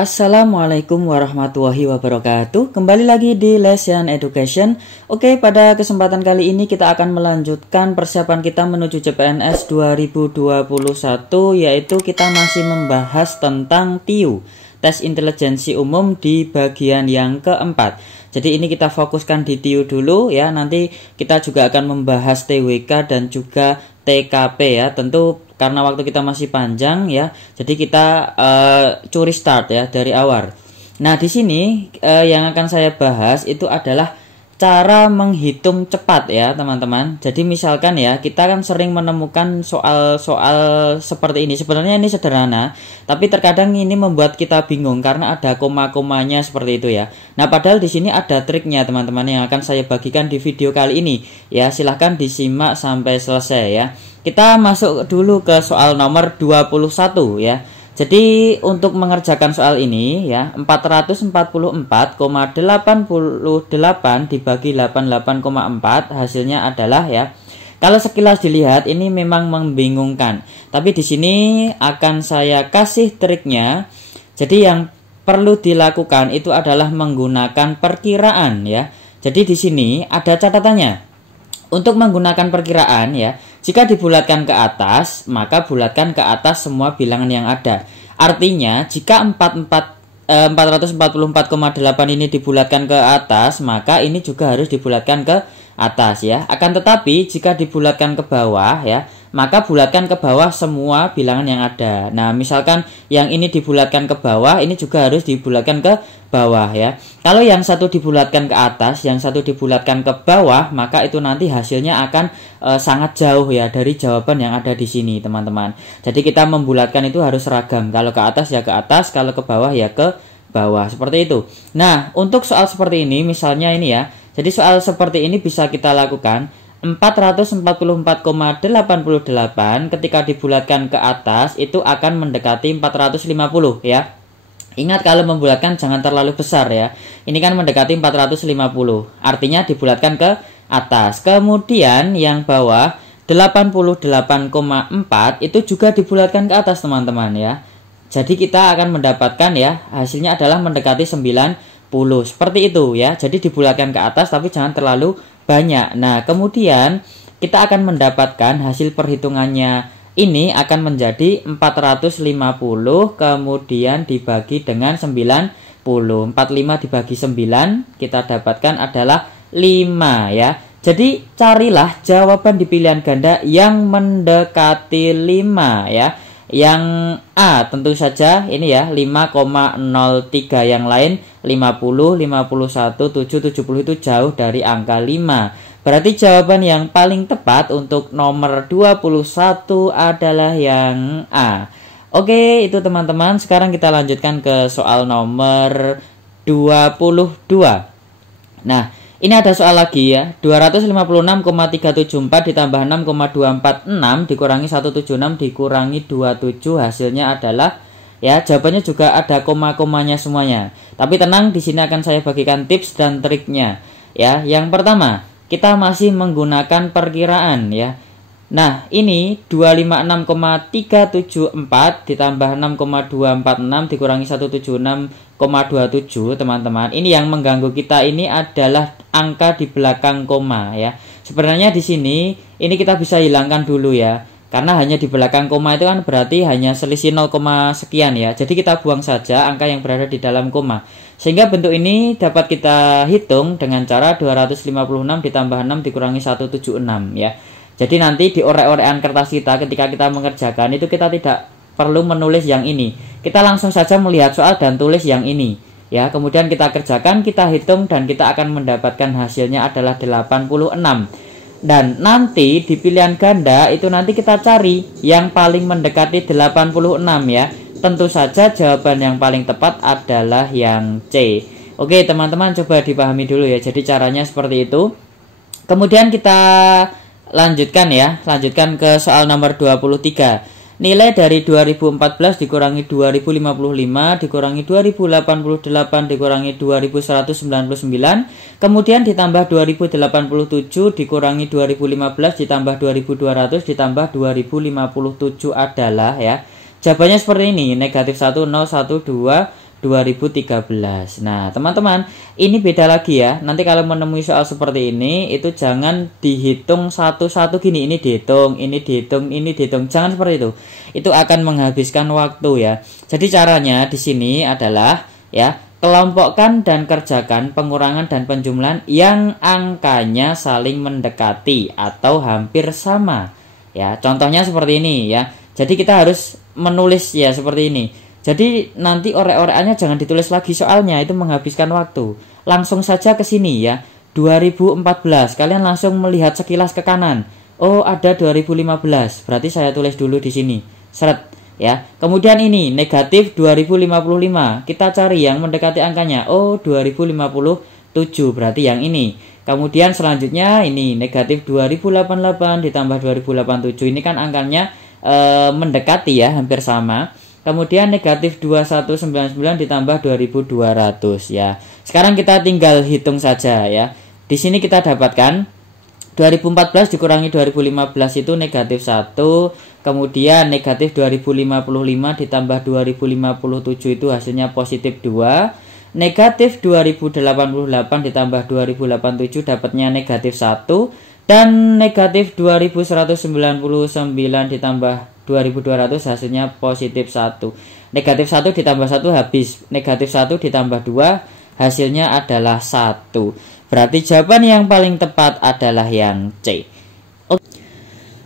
Assalamualaikum warahmatullahi wabarakatuh. Kembali lagi di Lesson Education. Oke, pada kesempatan kali ini kita akan melanjutkan persiapan kita menuju CPNS 2021, yaitu kita masih membahas tentang TIU, Tes Intelijensi Umum di bagian yang keempat. Jadi ini kita fokuskan di TIU dulu ya. Nanti kita juga akan membahas TWK dan juga TKP ya. Tentu karena waktu kita masih panjang ya, jadi kita curi start ya dari awal. Nah, di sini yang akan saya bahas itu adalah cara menghitung cepat ya teman-teman. Jadi misalkan ya, kita kan sering menemukan soal-soal seperti ini. Sebenarnya ini sederhana, tapi terkadang ini membuat kita bingung karena ada koma-komanya seperti itu ya. Nah, padahal di sini ada triknya teman-teman yang akan saya bagikan di video kali ini ya. Silahkan disimak sampai selesai ya. Kita masuk dulu ke soal nomor 21 ya. Jadi untuk mengerjakan soal ini ya, 444,88 dibagi 88,4 hasilnya adalah ya. Kalau sekilas dilihat ini memang membingungkan. Tapi di sini akan saya kasih triknya. Jadi yang perlu dilakukan itu adalah menggunakan perkiraan ya. Jadi di sini ada catatannya. Untuk menggunakan perkiraan ya, jika dibulatkan ke atas, maka bulatkan ke atas semua bilangan yang ada. Artinya, jika 444,8 ini dibulatkan ke atas, maka ini juga harus dibulatkan ke atas ya. Akan tetapi, jika dibulatkan ke bawah ya, maka bulatkan ke bawah semua bilangan yang ada. Nah, misalkan yang ini dibulatkan ke bawah, ini juga harus dibulatkan ke bawah ya. Kalau yang satu dibulatkan ke atas, yang satu dibulatkan ke bawah, maka itu nanti hasilnya akan sangat jauh ya dari jawaban yang ada di sini, teman-teman. Jadi kita membulatkan itu harus seragam. Kalau ke atas ya ke atas, kalau ke bawah ya ke bawah, seperti itu. Nah, untuk soal seperti ini, misalnya ini ya. Jadi soal seperti ini bisa kita lakukan. 444,88 ketika dibulatkan ke atas itu akan mendekati 450 ya. Ingat kalau membulatkan jangan terlalu besar ya. Ini kan mendekati 450. Artinya dibulatkan ke atas. Kemudian yang bawah 88,4 itu juga dibulatkan ke atas teman-teman ya. Jadi kita akan mendapatkan ya, hasilnya adalah mendekati 90. Seperti itu ya. Jadi dibulatkan ke atas tapi jangan terlalu banyak. Nah, kemudian kita akan mendapatkan hasil perhitungannya ini akan menjadi 450 kemudian dibagi dengan 90. 45 dibagi 9 kita dapatkan adalah 5 ya. Jadi carilah jawaban di pilihan ganda yang mendekati 5 ya. Yang A tentu saja ini ya 5,03, yang lain 50, 51, 7, 70 itu jauh dari angka 5. Berarti jawaban yang paling tepat untuk nomor 21 adalah yang A. Oke, itu teman-teman. Sekarang kita lanjutkan ke soal nomor 22. Nah, ini ada soal lagi ya. 256,374 ditambah 6,246 dikurangi 176 dikurangi 27 hasilnya adalah ya, jawabannya juga ada koma-komanya semuanya. Tapi tenang, di sini akan saya bagikan tips dan triknya. Ya, yang pertama, kita masih menggunakan perkiraan ya. Nah, ini 256,374 ditambah 6,246 dikurangi 176,27 teman-teman. Ini yang mengganggu kita ini adalah angka di belakang koma ya. Sebenarnya di sini ini kita bisa hilangkan dulu ya. Karena hanya di belakang koma itu kan berarti hanya selisih 0, sekian ya. Jadi kita buang saja angka yang berada di dalam koma. Sehingga bentuk ini dapat kita hitung dengan cara 256 ditambah 6 dikurangi 176 ya. Jadi nanti di orek-orekan kertas kita ketika kita mengerjakan itu kita tidak perlu menulis yang ini. Kita langsung saja melihat soal dan tulis yang ini ya. Kemudian kita kerjakan, kita hitung dan kita akan mendapatkan hasilnya adalah 86. Dan nanti di pilihan ganda itu nanti kita cari yang paling mendekati 86 ya. Tentu saja jawaban yang paling tepat adalah yang C. Oke teman-teman, coba dipahami dulu ya. Jadi caranya seperti itu. Kemudian kita lanjutkan ya. Lanjutkan ke soal nomor 23. Nilai dari 2014 dikurangi 2055 dikurangi 2088 dikurangi 2199 kemudian ditambah 2087 dikurangi 2015 ditambah 2200 ditambah 2057 adalah ya. Jawabannya seperti ini, negatif 1, 0, 1, 2, 2013. Nah, teman-teman, ini beda lagi ya. Nanti kalau menemui soal seperti ini, itu jangan dihitung satu-satu gini. Ini dihitung, ini dihitung, ini dihitung. Jangan seperti itu. Itu akan menghabiskan waktu ya. Jadi caranya di sini adalah ya, kelompokkan dan kerjakan pengurangan dan penjumlahan yang angkanya saling mendekati atau hampir sama. Ya, contohnya seperti ini ya. Jadi kita harus menulis ya seperti ini. Jadi nanti orek-orekannya jangan ditulis lagi soalnya, itu menghabiskan waktu. Langsung saja ke sini ya. 2014. Kalian langsung melihat sekilas ke kanan. Oh, ada 2015. Berarti saya tulis dulu di sini. Seret ya. Kemudian ini negatif 2055. Kita cari yang mendekati angkanya. Oh, 2057. Berarti yang ini. Kemudian selanjutnya ini negatif 2088 ditambah 2087. Ini kan angkanya mendekati ya, hampir sama. Kemudian negatif 2199 ditambah 2200 ya. Sekarang kita tinggal hitung saja ya. Di sini kita dapatkan 2014 dikurangi 2015 itu negatif 1. Kemudian negatif 2055 ditambah 2057 itu hasilnya positif 2. Negatif 2088 ditambah 2087 dapatnya negatif 1. Dan negatif 2199 ditambah 2200 hasilnya positif 1. Negatif 1 ditambah 1 habis. Negatif 1 ditambah 2 hasilnya adalah 1. Berarti jawaban yang paling tepat adalah yang C.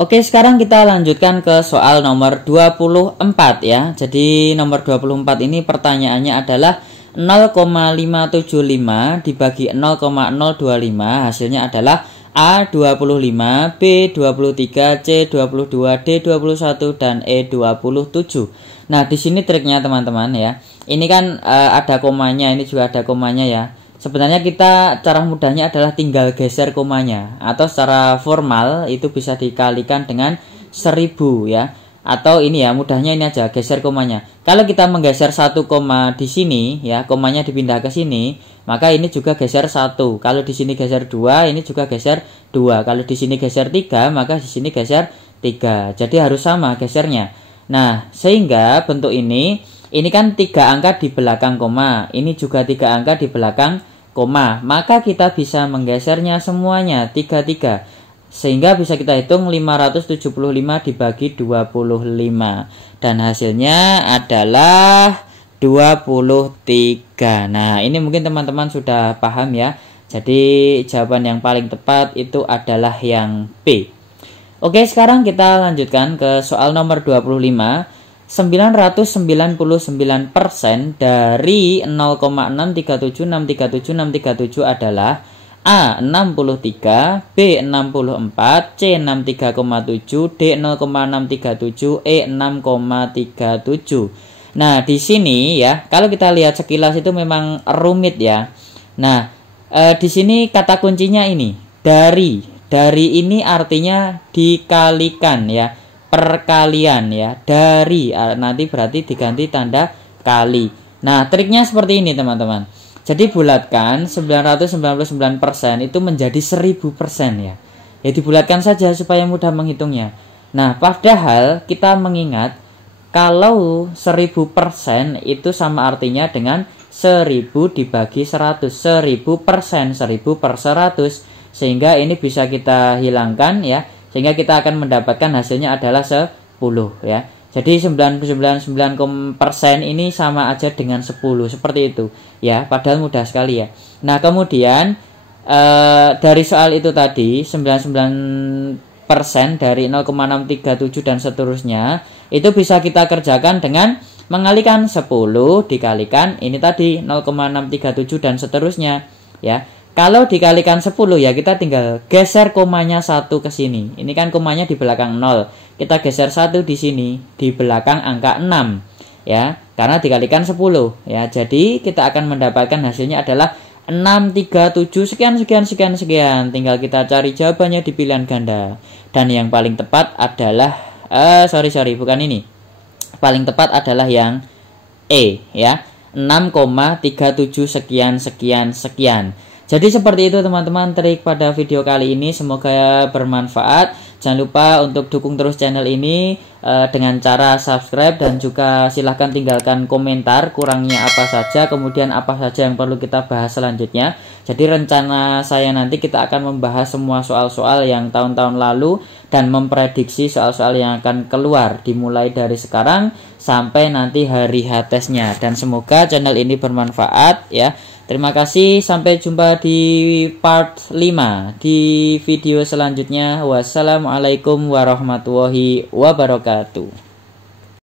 Oke, sekarang kita lanjutkan ke soal nomor 24 ya. Jadi nomor 24 ini pertanyaannya adalah 0,575 dibagi 0,025 hasilnya adalah A 25, B 23, C 22, D 21 dan E 27. Nah, di sini triknya teman-teman ya. Ini kan ada komanya, ini juga ada komanya ya. Sebenarnya kita cara mudahnya adalah tinggal geser komanya, atau secara formal itu bisa dikalikan dengan 1000 ya. Atau ini ya, mudahnya ini aja, geser komanya. Kalau kita menggeser 1 koma di sini ya, komanya dipindah ke sini, maka ini juga geser 1. Kalau di sini geser 2, ini juga geser 2. Kalau di sini geser 3, maka di sini geser 3. Jadi harus sama gesernya. Nah, sehingga bentuk ini kan 3 angka di belakang koma, ini juga 3 angka di belakang koma. Maka kita bisa menggesernya semuanya 3. Sehingga bisa kita hitung 575 dibagi 25. Dan hasilnya adalah 23. Nah, ini mungkin teman-teman sudah paham ya. Jadi jawaban yang paling tepat itu adalah yang B. Oke, sekarang kita lanjutkan ke soal nomor 25. 999% dari 0,637637637 adalah A 63, B 64, C 63,7, D 0,637, E 6,37. Nah, di sini ya, kalau kita lihat sekilas itu memang rumit ya. Nah, di sini kata kuncinya ini dari ini artinya dikalikan ya, perkalian ya. Dari nanti berarti diganti tanda kali. Nah, triknya seperti ini teman-teman. Jadi bulatkan 999% itu menjadi 1000% ya. Ya dibulatkan saja supaya mudah menghitungnya. Nah, padahal kita mengingat kalau 1000% itu sama artinya dengan 1000 dibagi 100. 1000%, 1000 per 100. Sehingga ini bisa kita hilangkan ya. Sehingga kita akan mendapatkan hasilnya adalah 10 ya. Jadi 99% ini sama aja dengan 10, seperti itu ya, padahal mudah sekali ya. Nah, kemudian dari soal itu tadi 99% dari 0,637 dan seterusnya itu bisa kita kerjakan dengan mengalikan 10 dikalikan ini tadi 0,637 dan seterusnya ya. Kalau dikalikan 10 ya kita tinggal geser komanya 1 ke sini. Ini kan komanya di belakang 0. Kita geser 1 di sini di belakang angka 6 ya. Karena dikalikan 10 ya. Jadi kita akan mendapatkan hasilnya adalah 637 sekian. Tinggal kita cari jawabannya di pilihan ganda. Dan yang paling tepat adalah bukan ini. Paling tepat adalah yang E ya. 6,37 sekian. Jadi seperti itu teman-teman trik pada video kali ini, semoga bermanfaat. Jangan lupa untuk dukung terus channel ini dengan cara subscribe, dan juga silahkan tinggalkan komentar kurangnya apa saja, kemudian apa saja yang perlu kita bahas selanjutnya. Jadi rencana saya nanti kita akan membahas semua soal-soal yang tahun-tahun lalu dan memprediksi soal-soal yang akan keluar dimulai dari sekarang sampai nanti hari H tesnya. Dan semoga channel ini bermanfaat ya. Terima kasih, sampai jumpa di part 5 di video selanjutnya. Wassalamualaikum warahmatullahi wabarakatuh.